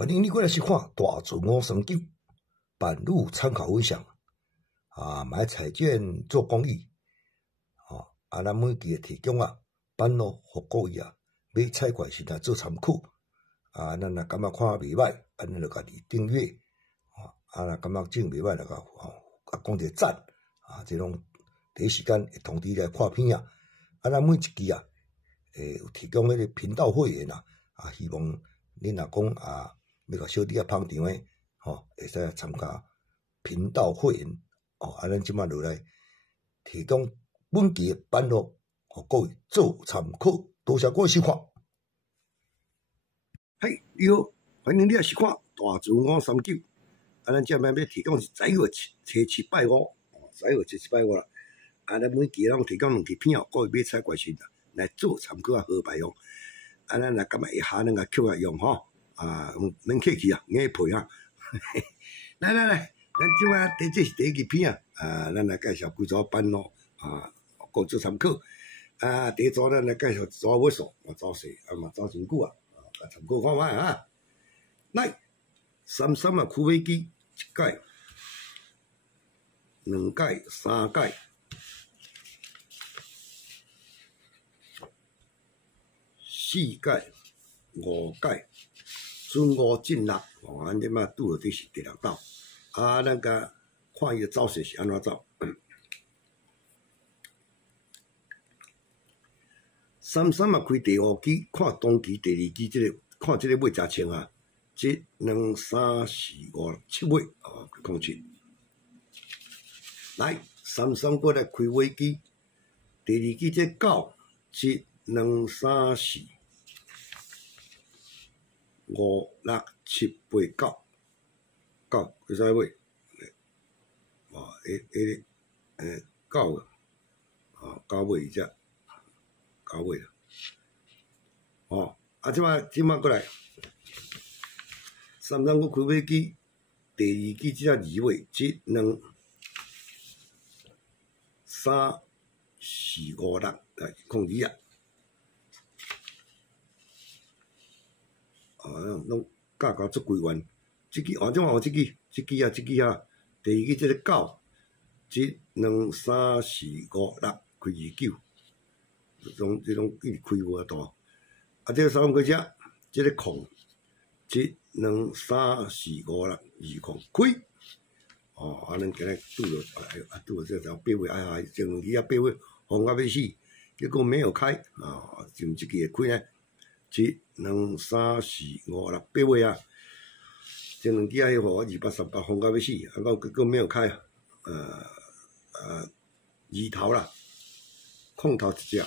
欢迎你过来收看大自我三九伴侣参考分享买彩券做公益咱每期提供办路互各位买彩券时做参考咱若感觉看袂歹，安尼就家己订阅若感觉真袂歹就讲一个赞这种第一时间会通知你看片咱每一期有提供迄个频道会员希望恁若讲要甲小弟捧场诶会使参加频道会员咱即摆落来提供本期诶版路，互各位做参考。多谢各位收看。嘿，你好，欢迎你来收看大自我三九咱即摆要提供是十一月初七拜五11月初七拜五啦咱每期拢提供2期片各位买彩怪时来做参考好牌用咱若感觉会下咱扣来用免客气硬配来，咱即摆这是第一期片咱来介绍几组版咯各做参考第一组咱来介绍组尾数组细嘛组真久参考看卖来三区尾机1届2届3届4届5届准5进6咱即摆拄着这是第6道咱甲看伊的走势是安怎走三开第5期，看当期第2期看这个尾真清1、2、3、4、5、6、7尾空7来3过来开尾期，第2期这9、7、2、3、4、5、6、7、8、9几啥尾9尾只9尾啦即摆过来3个开尾机，第2期只2尾1、2、3、4、5、6来控2拢教到足规元这支即摆这支第2期这个9、1、2、3、4、5、6开29这种一直开无大这个3个只这个空1、2、3、4、5、6、2空开咱今日拄着这条8尾前2期8尾红到要死结果没有开就这期会开呢1、2、3、4、5、6、8尾前2期迄互我200、300红到要死结果没有开二头啦空头一只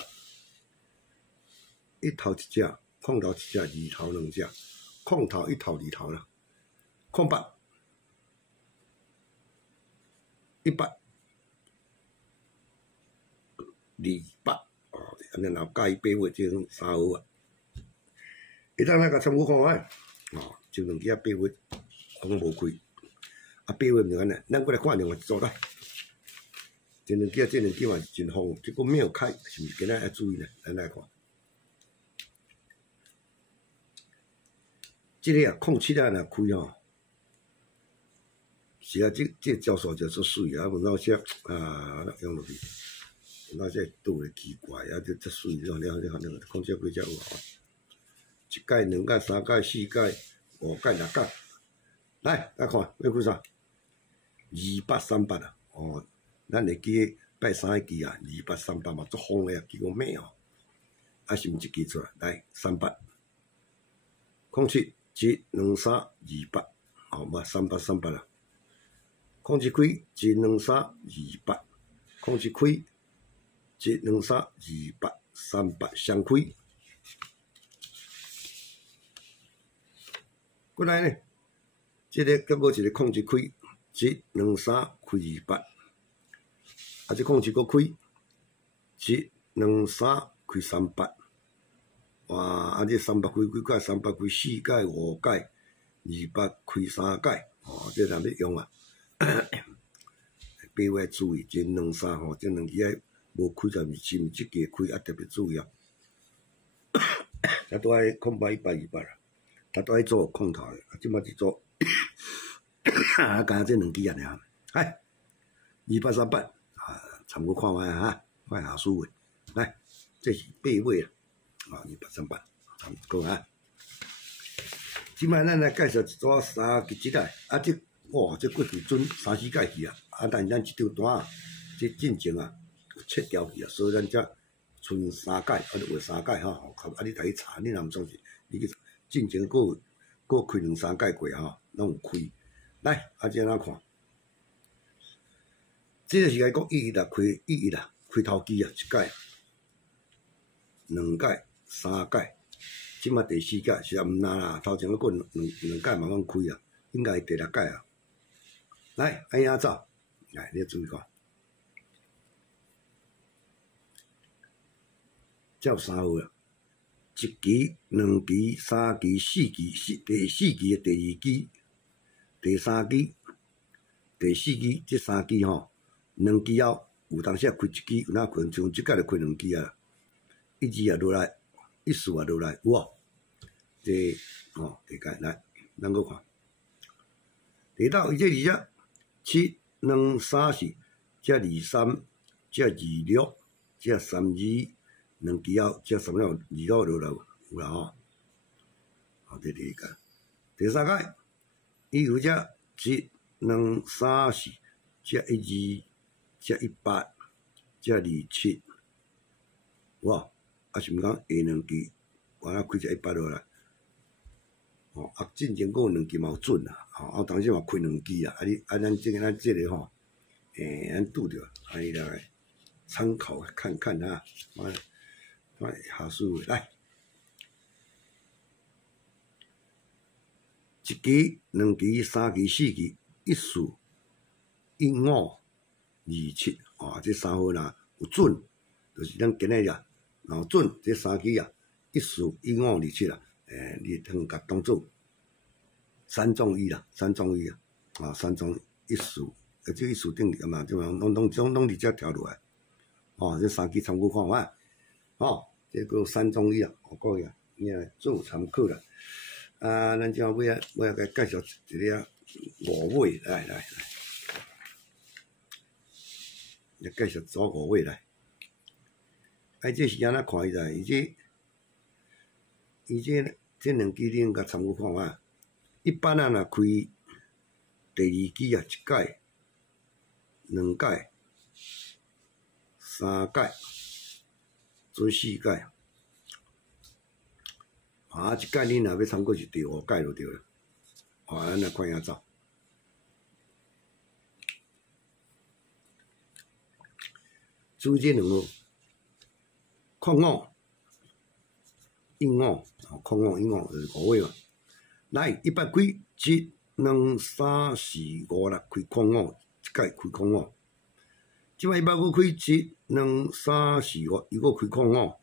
一头一只空头一只二头2只空头1头2头啦空8 100 200安尼若介意8尾这种3号会当来甲参考看卖前2期8尾拢无开8尾毋是安尼咱过来看另外一组来前2期这2期嘛是真疯结果没有开是毋是今仔要注意呢咱来看这个空7若开是这招数就足水闻到些用落去闻到些倒咧奇怪这足水了空这几只有1届、2届、3届、4届、5届、6届来看要几啥200、300咱会记拜3个期200、300嘛足疯诶结果咩是毋是一期出来300空7 1、2、3、200嘛300啦空7开1、2、3、200空7开1、2、3、200 300双开过来呢这个结果一个空7开1、2、3开200这空7搁开1、2、3开300哇这300开几届300开4届5届200开3届这若要用8月注意1、2、3这2期无开是毋是这期开特别注意拄爱空8、100、200啦他都爱做空头的，即摆是做啊，干这两支啊尔。来，238啊，参考看卖哈，看下数位。来，这是8尾啊，啊，238，参考啊。即摆咱来介绍一组3支节啊，这哇，这过去准3、4届去啊，啊，但咱即张单啊，这进前啊切掉去啊，所以咱才剩3届，啊，就画3届吼，啊，你家己查，你若毋相信，你去进前佫开2、3届过吼，拢有开。来，啊，这咱看，这就是来讲11啦，开头机啊，1届、2届、3届。即马第4届是啊，毋难啦，头前佫两届嘛拢开啊，应该第6届啊。来，安怎走？来，你注意看，才有3号啊，1期、2期、3期、4期，第4期的第2期、第3期、第4期，这3期吼，2期后有当时啊开1期，有哪开像即届就开2期啊，1、2也落来，1、4也落来，有无？这哦，第届来，咱搁看，第道伊这2只7、2、3、4，这23，这26，这32，2期后这36、26落来有啦吼。好，第2届，第3届，伊有这7、2、3、4，这12，这18，这27，有无？啊，是毋讲下2期，完了开这18落来。哦，啊，进前佫有2期嘛有准啦，吼，啊，当时嘛开2期啊，啊你啊，咱这个吼，咱拄着，啊，你来参考看看啊，看下数来，1期、2期、3期、4期、1、4、1、5、27，哦，这3号啦有准，就是咱今日啊，然后准这3期啊，1、4、1、5、27啦。你通甲当做3中1啦，3中1啊，啊3中1数，这1数顶嘛，即嘛拢伫遮调落来，哦，这3期参考看卖，哦，这个3中1啊，我讲呀，你来做参考啦。啊，咱即尾啊甲介绍一个5尾，来，来介绍组5尾来。啊，这是安怎看伊来？伊这2期恁甲参考看卖。一般啊，若开第2期啊，1届、2届、3届，准4届。啊，1届恁若要参考是第5届就对了。啊，咱来看下走。注意这2个，空5、硬5，空5、硬5就是5位嘛。来，100开7、2、3、4、5、6开空5，1届开空5。即摆100开7、2、3、4、5，又搁开空5。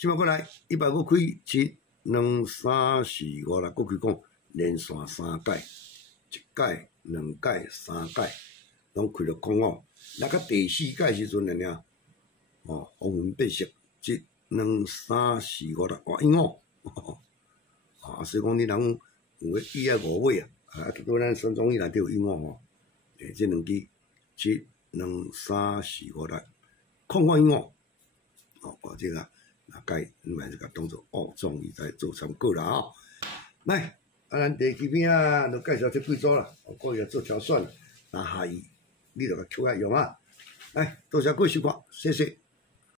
即摆过来100开7、2、3、4、5、6搁开空，连续3届，1届、2届、3届，拢开了空5。那到第4届时阵了，哦，风云变色，1、2、3、4、5、6，哇，硬5。啊，所以讲你人有迄记啊5尾啊，啊，拄咱3中1内底有硬5吼，这2支7、2、3、4、5、6，空硬5，哦，这个那该你买这个当做中医在做参考啦吼。来，啊，咱第2篇啊，就介绍这几组啦，我个月做挑选，那下伊你就甲抽下用啊。来，多谢各位收看，谢谢。